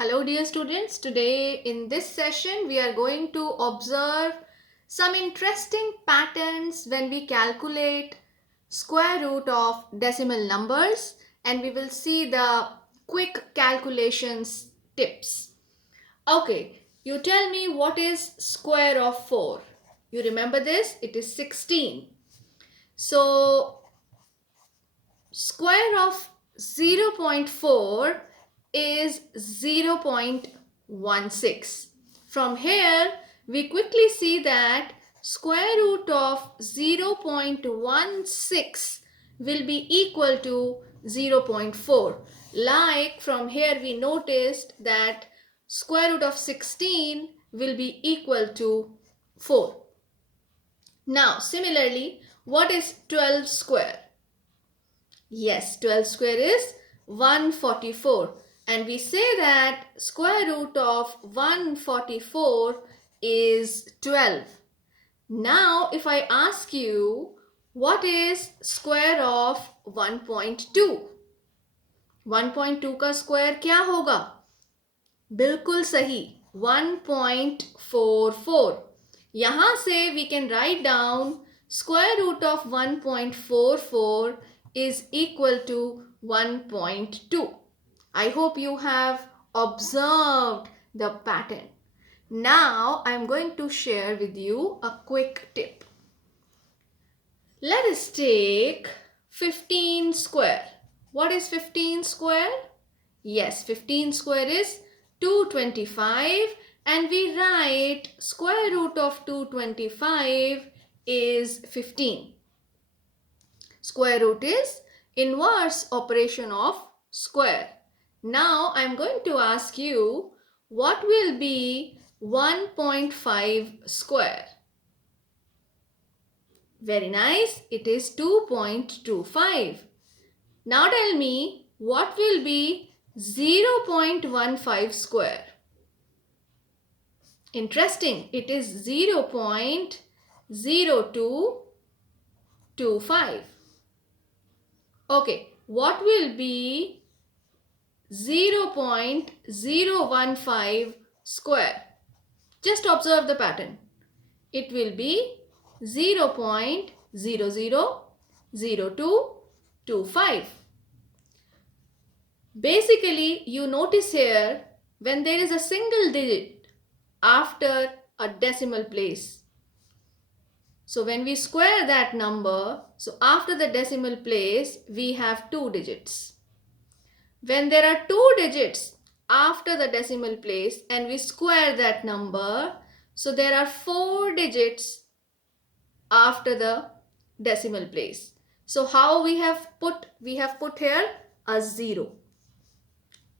Hello dear students, today in this session we are going to observe some interesting patterns when we calculate square root of decimal numbers, and we will see the quick calculations tips. Okay, you tell me what is square of 4. You remember this? It is 16. So square of 0.4 is 0.16. From here, we quickly see that square root of 0.16 will be equal to 0.4. Like from here, we noticed that square root of 16 will be equal to 4. Now, similarly, what is 12 square? Yes, 12 square is 144, and we say that square root of 144 is 12. Now if I ask you what is square of 1.2? 1.2 का square क्या होगा? बिल्कुल सही, 1.44. यहाँ से we can write down square root of 1.44 is equal to 1.2. I hope you have observed the pattern. Now I am going to share with you a quick tip. Let us take 15 square. What is 15 square? Yes, 15 square is 225, and we write square root of 225 is 15. Square root is inverse operation of square. Now I am going to ask you what will be 1.5 square. Very nice. It is 2.25. Now tell me what will be 0.15 square. Interesting. It is 0.0225. Okay, what will be 0.015 square? Just observe the pattern. It will be 0.000225. Basically, you notice here when there is a single digit after a decimal place. So when we square that number, so after the decimal place, we have 2 digits. When there are 2 digits after the decimal place and we square that number, so there are 4 digits after the decimal place. So how we have put here a 0.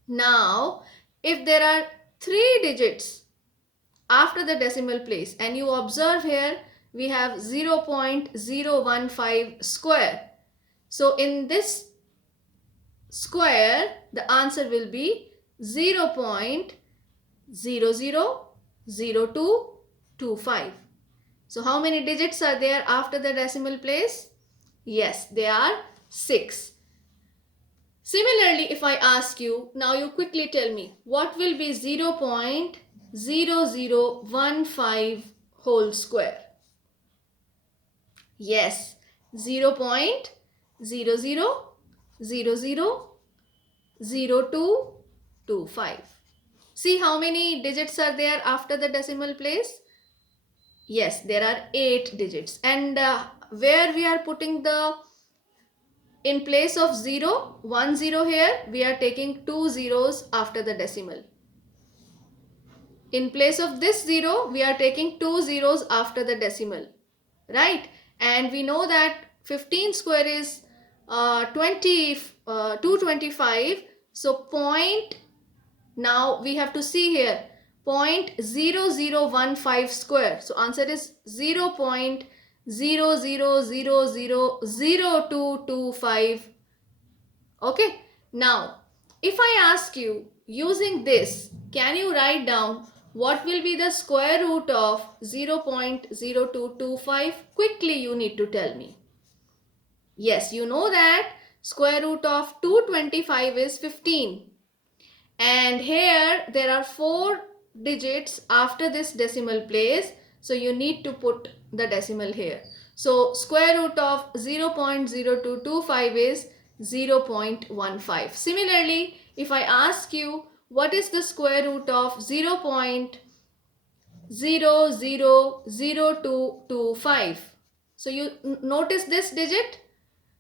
Now, if there are 3 digits after the decimal place and you observe here, we have 0.015 square. So in this square, the answer will be 0.000225. So how many digits are there after the decimal place? Yes, there are 6. Similarly, if I ask you, now you quickly tell me, what will be 0.0015 whole square? Yes, 0.00000225. See how many digits are there after the decimal place? Yes, there are 8 digits. And where we are putting the, in place of 0, 1 0 here, we are taking 2 zeros after the decimal. In place of this 0, we are taking 2 zeros after the decimal, right? And we know that 15 square is 225. So point, now we have to see here, 0.0015 square. So answer is 0.00000225. Okay. Now, if I ask you using this, can you write down what will be the square root of 0.0225? Quickly you need to tell me. Yes, you know that square root of 225 is 15. And here there are 4 digits after this decimal place. So you need to put the decimal here. So square root of 0.0225 is 0.15. Similarly, if I ask you what is the square root of 0.000225, so you notice this digit.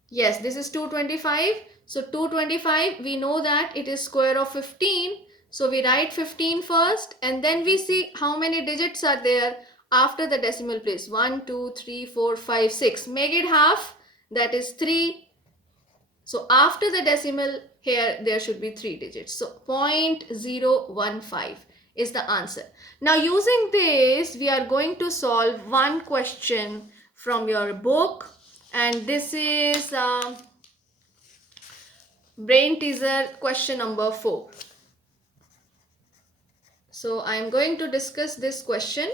Yes, this is 225. So 225, we know that it is square of 15. So we write 15 first and then we see how many digits are there after the decimal place. 1, 2, 3, 4, 5, 6. Make it half, that is 3. So after the decimal here there should be 3 digits. So 0.015 is the answer. Now using this we are going to solve one question from your book, and this is brain teaser question number 4. So I am going to discuss this question,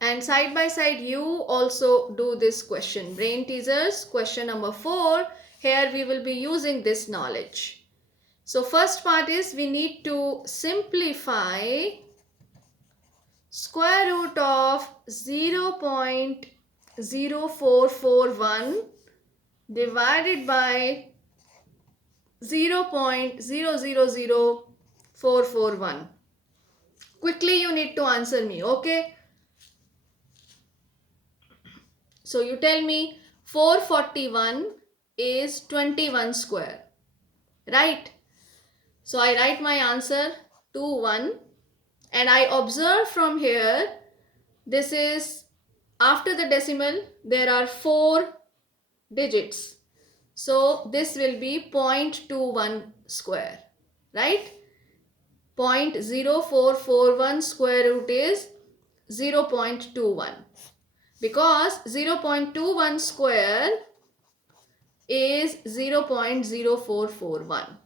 and side by side you also do this question. Brain teasers question number 4. Here we will be using this knowledge. So first part is we need to simplify square root of 0.0441 divided by 0.000441. Quickly you need to answer me, okay? So you tell me 441 is 21 square, right? So I write my answer 21 and I observe from here, this is after the decimal there are 4 digits. So this will be 0.21 square, right? 0.0441 square root is 0.21, because 0.21 square is 0.0441.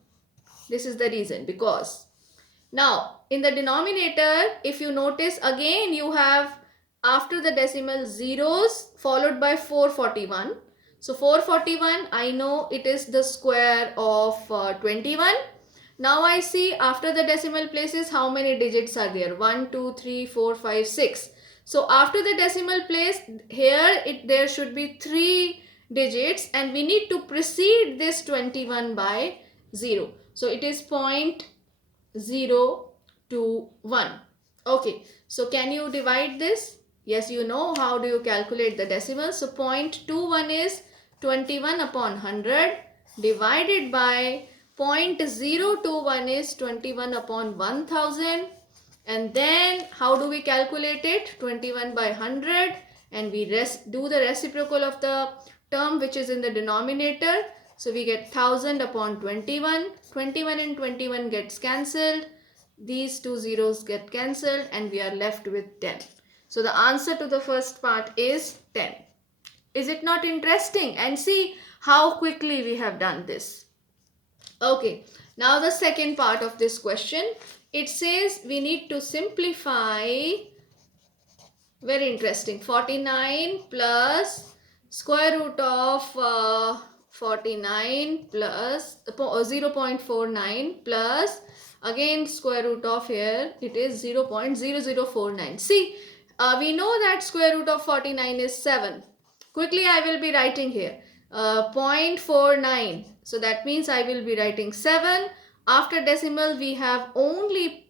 This is the reason. Because now in the denominator, if you notice, again you have after the decimal zeros followed by 441. So 441, I know it is the square of 21. Now I see after the decimal places how many digits are there. 1, 2, 3, 4, 5, 6. So after the decimal place here there should be 3 digits and we need to precede this 21 by 0. So it is 0.021. Okay, so can you divide this? Yes, you know how do you calculate the decimal. So 0.21 is 21 upon 100 divided by 0.021 is 21 upon 1000, and then how do we calculate it? 21 by 100, and we do the reciprocal of the term which is in the denominator. So we get 1000 upon 21. 21 and 21 gets cancelled. These two zeros get cancelled and we are left with 10. So the answer to the first part is 10. Is it not interesting? And see how quickly we have done this. Okay, now the second part of this question. It says we need to simplify, very interesting, 49 plus square root of 49 plus 0.49 plus again square root of here it is 0.0049. See, we know that square root of 49 is 7. Quickly I will be writing here 0.49. So that means I will be writing 7. After decimal we have only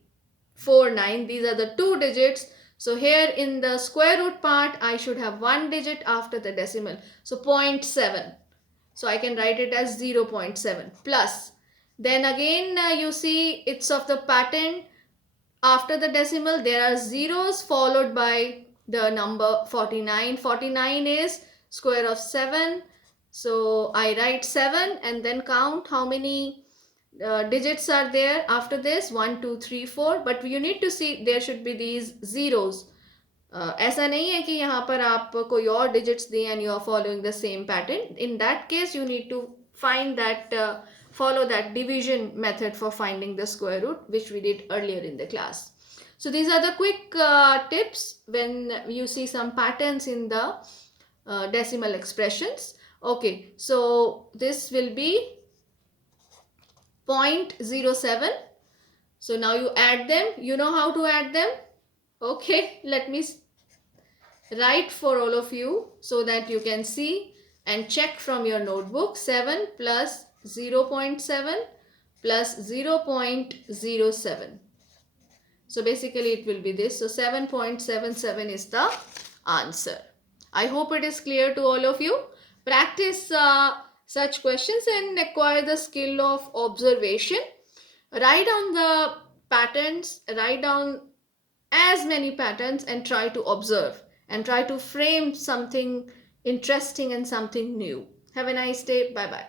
49. These are the 2 digits. So here in the square root part I should have 1 digit after the decimal. So 0.7. So I can write it as 0.7 plus. Then again you see it's of the pattern. After the decimal there are zeros followed by the number 49. 49 is square of 7. So I write 7 and then count how many digits are there after this. 1, 2, 3, 4. But you need to see there should be these zeros. ऐसा नहीं है कि यहाँ पर आप कोई और digits दें and you are following the same pattern. In that case you need to find that follow that division method for finding the square root, which we did earlier in the class. So these are the quick tips when you see some patterns in the decimal expressions. Okay, so this will be 0.07 So now you add them. You know how to add them? Okay, let me write for all of you so that you can see and check from your notebook. 7 plus 0 0.7 plus 0.07. So basically it will be this. So 7.77 is the answer. I hope it is clear to all of you. Practice such questions and acquire the skill of observation. Write down the patterns, write down as many patterns and try to observe and try to frame something interesting and something new. Have a nice day. Bye bye.